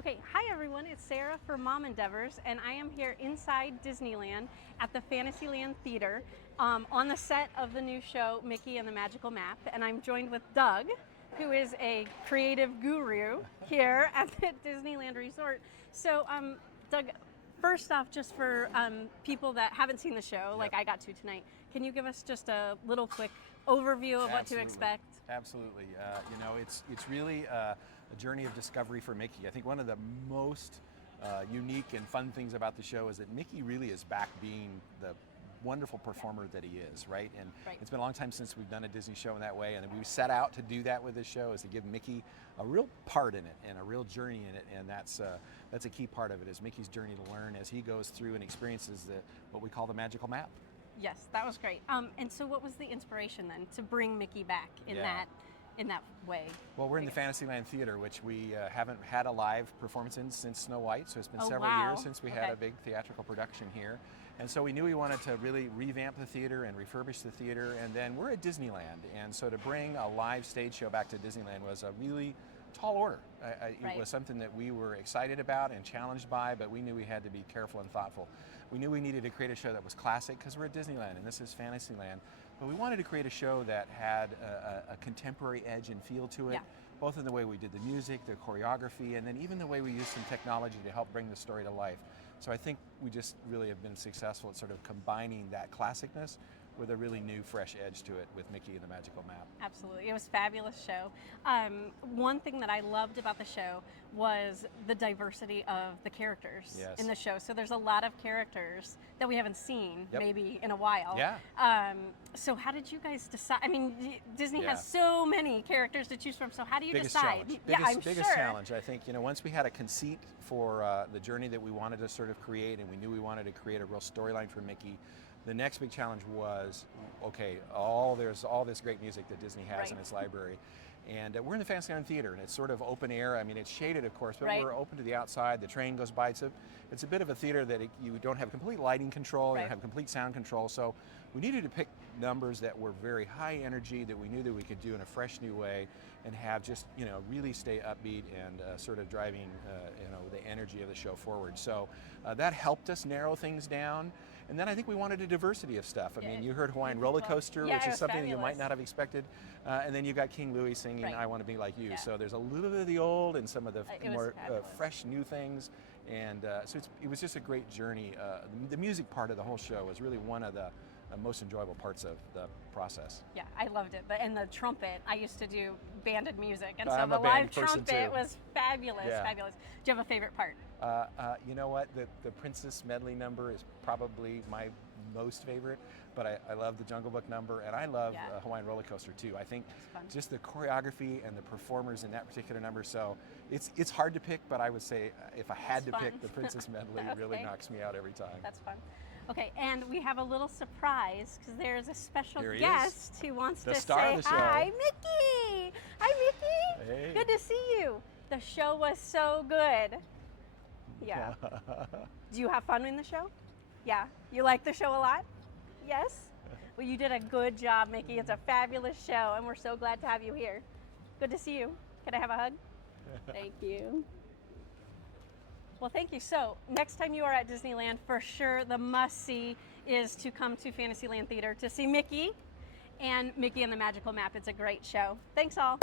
Okay, hi everyone, it's Sarah for Mom Endeavors, and I am here inside Disneyland at the Fantasyland Theater on the set of the new show, Mickey and the Magical Map, and I'm joined with Doug, who is a creative guru here at the Disneyland Resort. So, Doug, first off, just for people that haven't seen the show, like I got to tonight, can you give us just a little quick overview of what to expect? Absolutely. It's really a journey of discovery for Mickey. I think one of the most unique and fun things about the show is that Mickey really is back being the wonderful performer that he is, right? And it's been a long time since we've done a Disney show in that way, and we set out to do that with this show, is to give Mickey a real part in it and a real journey in it, and that's a key part of it, is Mickey's journey to learn as he goes through and experiences what we call the magical map. Yes, that was great. And so what was the inspiration then to bring Mickey back in that way? Well, we're in the Fantasyland Theater, which we haven't had a live performance in since Snow White, so it's been several years since we had a big theatrical production here. And so we knew we wanted to really revamp the theater and refurbish the theater, and then we're at Disneyland, and so to bring a live stage show back to Disneyland was a really tall order. It was something that we were excited about and challenged by, but we knew we had to be careful and thoughtful. We knew we needed to create a show that was classic because we're at Disneyland and this is Fantasyland, but we wanted to create a show that had a contemporary edge and feel to it, both in the way we did the music, the choreography, and then even the way we used some technology to help bring the story to life. So I think we just really have been successful at sort of combining that classicness with a really new, fresh edge to it with Mickey and the Magical Map. Absolutely. It was a fabulous show. One thing that I loved about the show was the diversity of the characters in the show. So there's a lot of characters that we haven't seen maybe in a while. So how did you guys decide? I mean, Disney has so many characters to choose from, so how do you decide? Biggest challenge. I think, once we had a conceit for the journey that we wanted to sort of create, and we knew we wanted to create a real storyline for Mickey, the next big challenge was, okay, there's all this great music that Disney has in its library. And we're in the Fantasyland Theater, and it's sort of open air. I mean, it's shaded, of course, but we're open to the outside. The train goes by. It's a bit of a theater that you don't have complete lighting control, you don't have complete sound control. So we needed to pick numbers that were very high energy, that we knew that we could do in a fresh new way, and have just, really stay upbeat and sort of driving, the energy of the show forward. So that helped us narrow things down. And then I think we wanted a diversity of stuff. I mean, you heard Hawaiian Roller Coaster, which is something that you might not have expected. And then you got King Louie singing I Want to Be Like You. So there's a little bit of the old and some of the more fresh new things. And so it was just a great journey. The music part of the whole show was really one of the most enjoyable parts of the process. Yeah, I loved it. And the trumpet, I used to do banded music, and so the live trumpet was fabulous, fabulous. Do you have a favorite part? You know what? The Princess Medley number is probably my most favorite, but I love the Jungle Book number, and I love Hawaiian Roller Coaster too. I think just the choreography and the performers in that particular number, so it's hard to pick, but I would say if I had to pick, the Princess Medley really knocks me out every time. That's fun. Okay, and we have a little surprise because there's a special guest who wants to say hi. Mickey! Hi, Mickey! Hey. Good to see you. The show was so good. Yeah. Do you have fun in the show? Yeah. You like the show a lot? Yes? Well, you did a good job, Mickey. It's a fabulous show, and we're so glad to have you here. Good to see you. Can I have a hug? Thank you. Well, thank you. So next time you are at Disneyland, for sure the must-see is to come to Fantasyland Theater to see Mickey and Mickey and the Magical Map. It's a great show. Thanks all.